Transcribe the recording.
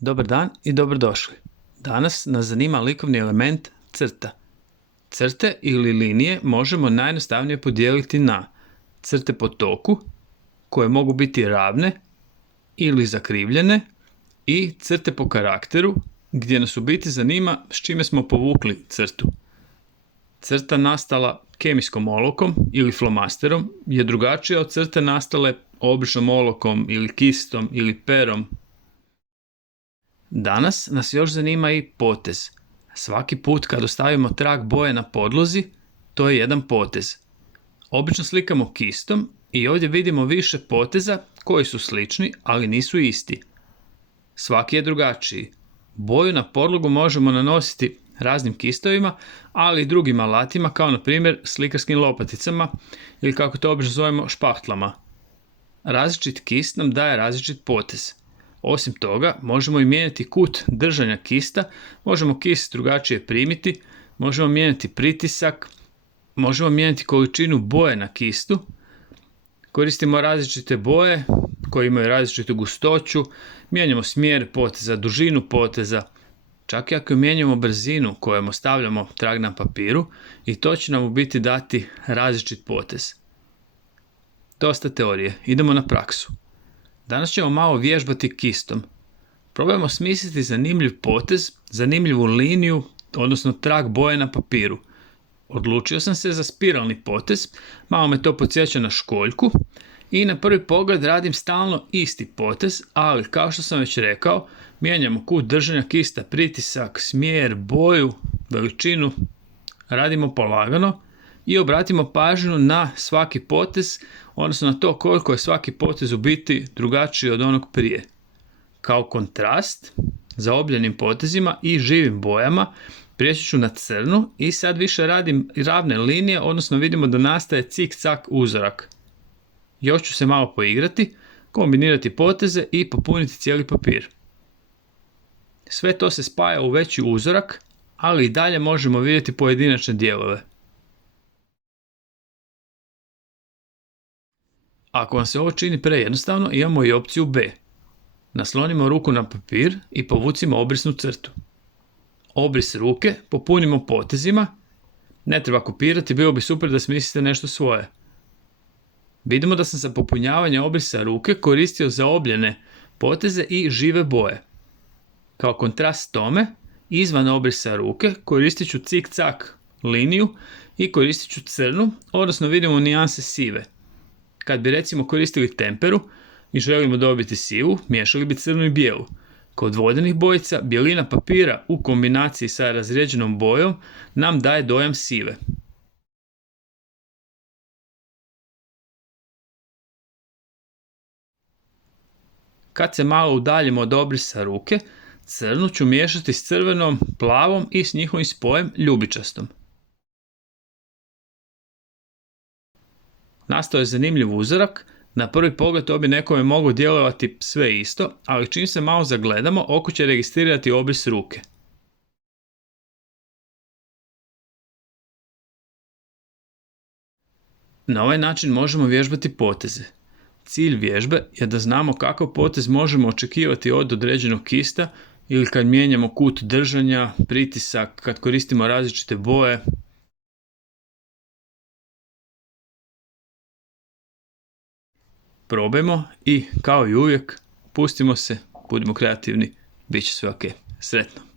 Dobar dan i dobrodošli. Danas nas zanima likovni element crta. Crte ili linije možemo najjednostavnije podijeliti na crte po toku, koje mogu biti ravne ili zakrivljene, i crte po karakteru, gdje nas u biti zanima s čime smo povukli crtu. Crta nastala kemijskom olovkom ili flomasterom je drugačija od crte nastale običnom olovkom ili kistom ili perom. Danas nas još zanima i potez. Svaki put kad ostavimo trag boje na podlozi, to je jedan potez. Obično slikamo kistom i ovdje vidimo više poteza koji su slični, ali nisu isti. Svaki je drugačiji. Boju na podlogu možemo nanositi raznim kistovima, ali i drugim alatima, kao na primjer slikarskim lopaticama ili kako to obično zovemo špahtlama. Različit kist nam daje različit potez. Osim toga, možemo i mijenjati kut držanja kista, možemo kist drugačije primiti, možemo mijenjati pritisak, možemo mijenjati količinu boje na kistu. Koristimo različite boje koje imaju različitu gustoću, mijenjamo smjer poteza, dužinu poteza, čak i ako mijenjamo brzinu kojom ostavljamo trag na papiru, i to će nam u biti dati različit potez. Dosta teorije, idemo na praksu. Danas ćemo malo vježbati kistom. Probajmo smisliti zanimljiv potez, zanimljivu liniju, odnosno trag boje na papiru. Odlučio sam se za spiralni potez, malo me to podsjeća na školjku i na prvi pogled radim stalno isti potez, ali kao što sam već rekao, mijenjamo kut držanja kista, pritisak, smjer, boju, veličinu, radimo polagano i obratimo pažnju na svaki potez, odnosno na to koliko je svaki potez u biti drugačiji od onog prije. Kao kontrast, za obljenim potezima i živim bojama prijeći ću na crnu i sad više radim ravne linije, odnosno vidimo da nastaje cik-cak uzorak. Još ću se malo poigrati, kombinirati poteze i popuniti cijeli papir. Sve to se spaja u veći uzorak, ali i dalje možemo vidjeti pojedinačne dijelove. Ako vam se ovo čini prejednostavno, imamo i opciju B. Naslonimo ruku na papir i povucimo obrisnu crtu. Obris ruke popunimo potezima. Ne treba kopirati, bilo bi super da smislite nešto svoje. Vidimo da sam za popunjavanje obrisa ruke koristio zaobljene poteze i žive boje. Kao kontrast tome, izvan obrisa ruke koristit ću cik-cak liniju i koristit ću crnu, odnosno vidimo nijanse sive. Kad bi recimo koristili temperu i želimo dobiti sivu, miješali bi crnu i bijelu. Kod vodenih bojica, bijelina papira u kombinaciji sa razrijeđenom bojom nam daje dojam sive. Kad se malo udaljimo od obrisa ruke, crnu ću miješati s crvenom, plavom i s njihovim spojem ljubičastom. Nastao je zanimljiv uzorak. Na prvi pogled to bi nekome moglo djelovati sve isto, ali čim se malo zagledamo, oko će registrirati obris ruke. Na ovaj način možemo vježbati poteze. Cilj vježbe je da znamo kakav potez možemo očekivati od određenog kista ili kad mijenjamo kut držanja, pritisak, kad koristimo različite boje. Probajmo i, kao i uvijek, pustimo se, budimo kreativni, bit će sve ok. Sretno!